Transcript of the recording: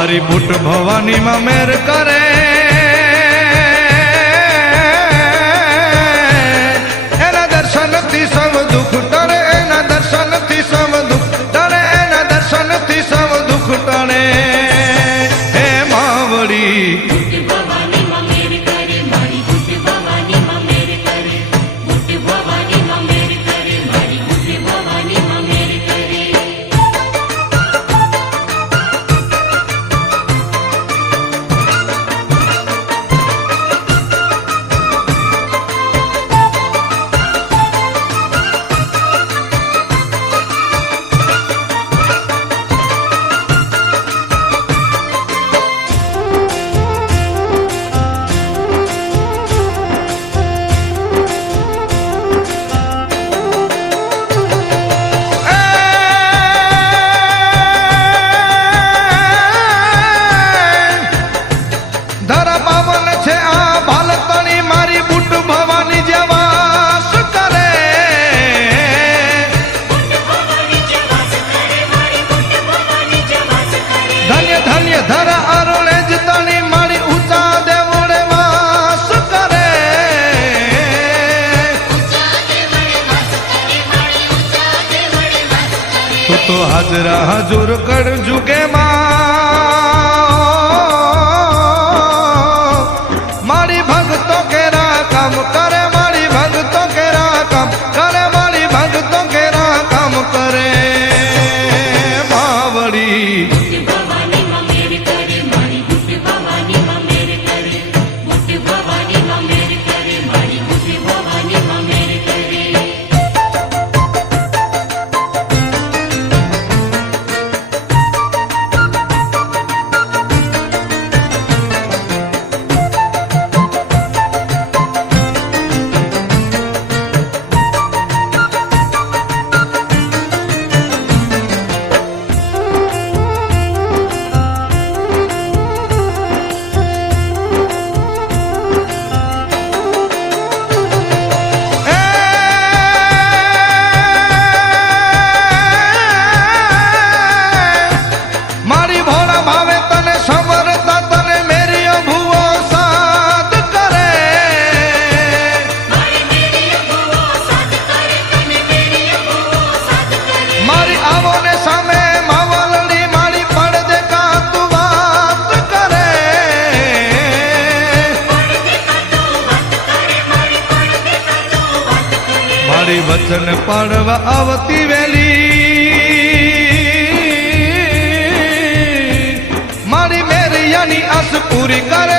મારી બુટ ભવાની માં મેર કરે એના દર્શન થી સૌ દુઃખ ટળે એના દર્શન થી સૌ દુઃખ ટળે એના દર્શન થી સૌ દુઃખ ટળે હે માવડી તો હાજરા હજુર કર જુગે મારી ભક્તો કેરા કામ કરે મારી ભક્તો કેરા કામ કરે મારી ભક્તો કેરા કામ કરે માવડી વચન પાડવા આવતી વેલી મારી મેરિયાની આસ પૂરી કરે